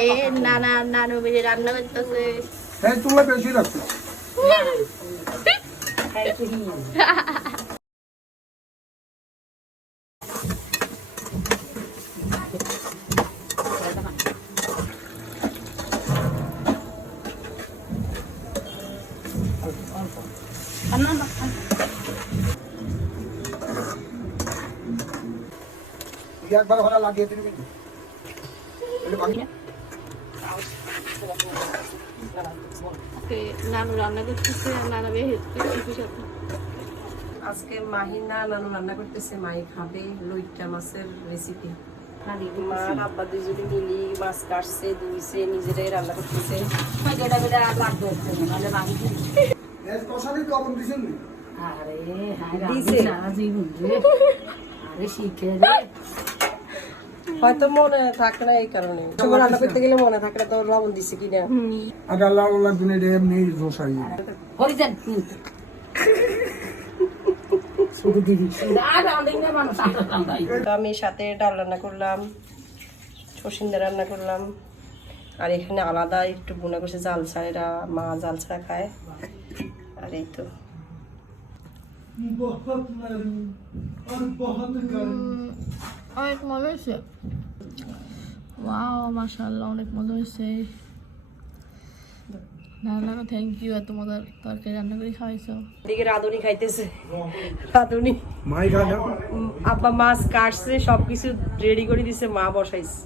এই নানা নানু মিলে রান্না করতেছে। হ্যাঁ তোমরা বেশি রাখছো একবার লাগিয়ে দিবি। নানু রান্না করতেছে আর নানা সাথে। আজকে মাহিনা নানু রান্না করতেছে মাই খাবে লইট্টা মাছের রেসিপি মা আর আব্বা দুজনে মিলি মাছ কাটছে ধুইছে নিজেরাই রান্না করতেছে। কষানি কখন দিছেন নি? হয়তো মনে থাকে না এই কারণে। সবার রান্না করতে গেলে মনে থাকে না তো লবণ দিছে কিনা। আগে আল্লাহ আল্লাহ দিনে এটা এমনি রসাই তো আমি সাথে ডাল রান্না করলাম সসিন্দা রান্না করলাম। আর এখানে আলাদা একটু বোনা করছে জাল ছাড়া মা জাল ছাড়া খায়। আর এই তো। অনেক মজা হয়েছে। ওয়াও মাশাআল্লাহ অনেক মজা হয়েছে। নানা থ্যাংক ইউ এত মজার তরকারি রান্না করে খাওয়াইছো। এদিকে রাঁধুনি খাইতেছে। রাঁধুনি। আব্বা মাছ কাটছে সবকিছু রেডি করে দিছে মা বসাইছে।